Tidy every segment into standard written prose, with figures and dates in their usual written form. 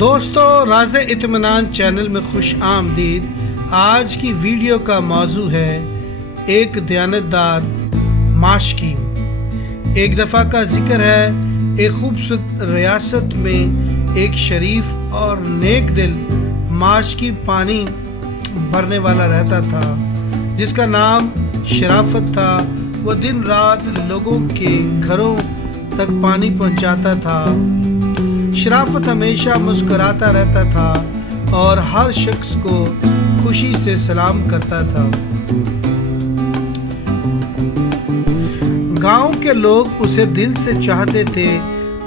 دوستو راز اطمینان چینل میں خوش آمدید۔ آج کی ویڈیو کا موضوع ہے ایک دیانتدار معاش کی۔ ایک دفعہ کا ذکر ہے، ایک خوبصورت ریاست میں ایک شریف اور نیک دل معاش کی پانی بھرنے والا رہتا تھا جس کا نام شرافت تھا۔ وہ دن رات لوگوں کے گھروں تک پانی پہنچاتا تھا۔ شرافت ہمیشہ مسکراتا رہتا تھا اور ہر شخص کو خوشی سے سلام کرتا تھا۔ گاؤں کے لوگ اسے دل سے چاہتے تھے۔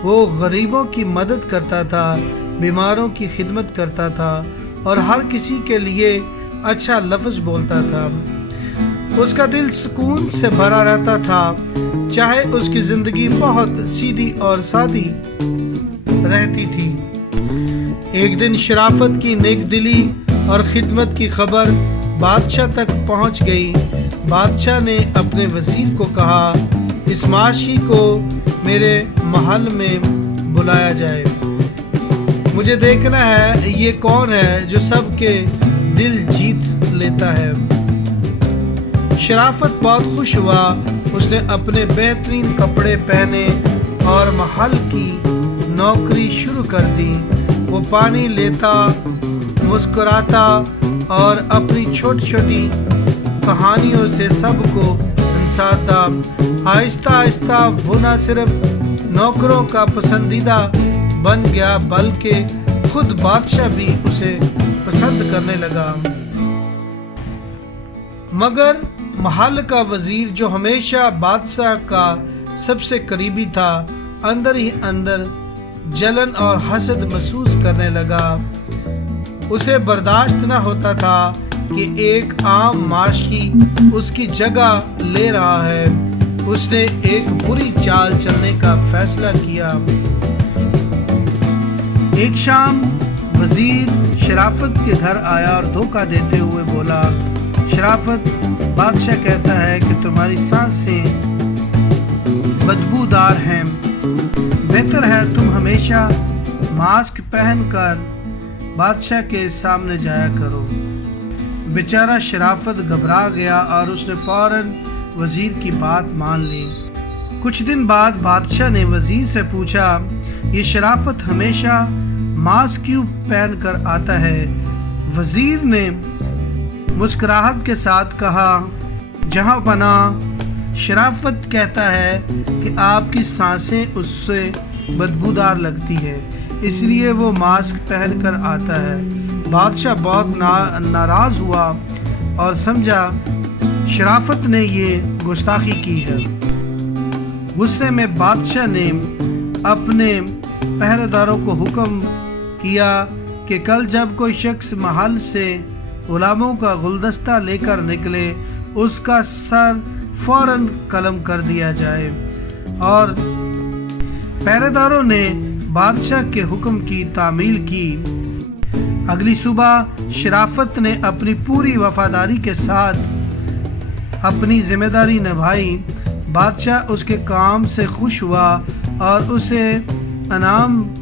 وہ غریبوں کی مدد کرتا تھا، بیماروں کی خدمت کرتا تھا اور ہر کسی کے لیے اچھا لفظ بولتا تھا۔ اس کا دل سکون سے بھرا رہتا تھا، چاہے اس کی زندگی بہت سیدھی اور سادی رہتی تھی۔ ایک دن شرافت کی نیک دلی اور خدمت کی خبر بادشاہ تک پہنچ گئی۔ بادشاہ نے اپنے وزیر کو کہا، اس معاشی کو میرے محل میں بلایا جائے۔ مجھے دیکھنا ہے یہ کون ہے جو سب کے دل جیت لیتا ہے۔ شرافت بہت خوش ہوا۔ اس نے اپنے بہترین کپڑے پہنے اور محل کی نوکری شروع کر دی۔ وہ پانی لیتا، مسکراتا اور اپنی چھوٹی چھوٹی کہانیوں سے سب کو ہنساتا۔ آہستہ آہستہ وہ نہ صرف نوکروں کا پسندیدہ بن گیا بلکہ خود بادشاہ بھی اسے پسند کرنے لگا۔ مگر محل کا وزیر جو ہمیشہ بادشاہ کا سب سے قریبی تھا، اندر ہی اندر جلن اور حسد محسوس کرنے لگا۔ اسے برداشت نہ ہوتا تھا کہ ایک عام معاشی اس کی جگہ لے رہا ہے۔ اس نے ایک بری چال چلنے کا فیصلہ کیا۔ ایک شام وزیر شرافت کے گھر آیا اور دھوکہ دیتے ہوئے بولا، شرافت، بادشاہ کہتا ہے کہ تمہاری سانسیں بدبودار ہیں، بہتر ہے تم ہمیشہ ماسک پہن کر بادشاہ کے سامنے جایا کرو۔ بیچارہ شرافت گھبرا گیا اور اس نے فوراً وزیر کی بات مان لی۔ کچھ دن بعد بادشاہ نے وزیر سے پوچھا، یہ شرافت ہمیشہ ماسک کیوں پہن کر آتا ہے؟ وزیر نے مسکراہٹ کے ساتھ کہا، جہاں پناہ، شرافت کہتا ہے کہ آپ کی سانسیں اس سے بدبودار لگتی ہے، اس لیے وہ ماسک پہن کر آتا ہے۔ بادشاہ بہت ناراض ہوا اور سمجھا شرافت نے یہ گستاخی کی ہے۔ غصے میں بادشاہ نے اپنے پہرے داروں کو حکم کیا کہ کل جب کوئی شخص محل سے غلاموں کا گلدستہ لے کر نکلے، اس کا سر فوراً قلم کر دیا جائے۔ اور پہرے داروں نے بادشاہ کے حکم کی تعمیل کی۔ اگلی صبح شرافت نے اپنی پوری وفاداری کے ساتھ اپنی ذمہ داری نبھائی۔ بادشاہ اس کے کام سے خوش ہوا اور اسے انعام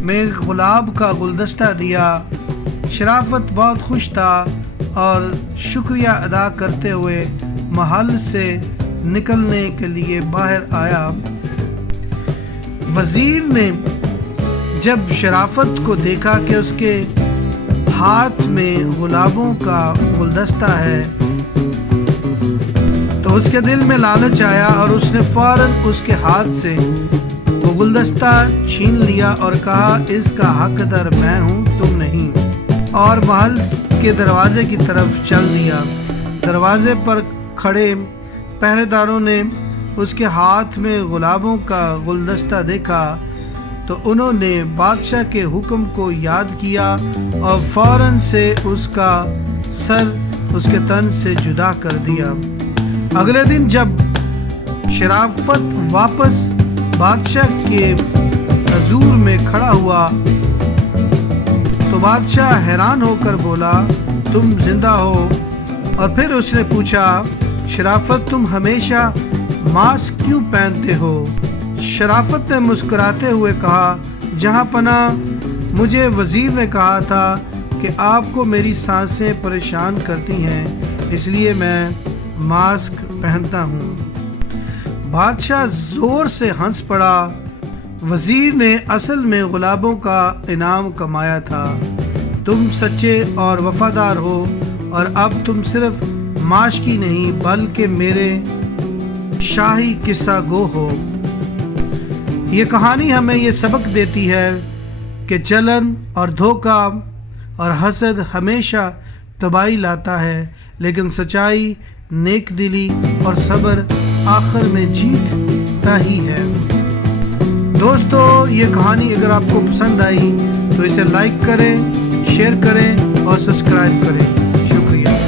میں گلاب کا گلدستہ دیا۔ شرافت بہت خوش تھا اور شکریہ ادا کرتے ہوئے محل سے نکلنے کے لیے باہر آیا۔ وزیر نے جب شرافت کو دیکھا کہ اس کے ہاتھ میں گلابوں کا گلدستہ ہے تو اس کے دل میں لالچ آیا اور اس نے فوراً اس کے ہاتھ سے وہ گلدستہ چھین لیا اور کہا، اس کا حقدار میں ہوں، تم نہیں، اور محل کے دروازے کی طرف چل دیا۔ دروازے پر کھڑے پہرے داروں نے اس کے ہاتھ میں گلابوں کا گلدستہ دیکھا تو انہوں نے بادشاہ کے حکم کو یاد کیا اور فوراً سے اس کا سر اس کے تن سے جدا کر دیا۔ اگلے دن جب شرافت واپس بادشاہ کے حضور میں کھڑا ہوا تو بادشاہ حیران ہو کر بولا، تم زندہ ہو؟ اور پھر اس نے پوچھا، شرافت، تم ہمیشہ ماسک کیوں پہنتے ہو؟ شرافت نے مسکراتے ہوئے کہا، جہاں پناہ، مجھے وزیر نے کہا تھا کہ آپ کو میری سانسیں پریشان کرتی ہیں، اس لیے میں ماسک پہنتا ہوں۔ بادشاہ زور سے ہنس پڑا۔ وزیر نے اصل میں غلاموں کا انعام کمایا تھا۔ تم سچے اور وفادار ہو اور اب تم صرف معاش کی نہیں بلکہ میرے شاہی قصہ گو ہو۔ یہ کہانی ہمیں یہ سبق دیتی ہے کہ جلن اور دھوکہ اور حسد ہمیشہ تباہی لاتا ہے، لیکن سچائی، نیک دلی اور صبر آخر میں جیتتا ہی ہے۔ دوستو، یہ کہانی اگر آپ کو پسند آئی تو اسے لائک کریں، شیئر کریں اور سبسکرائب کریں۔ شکریہ۔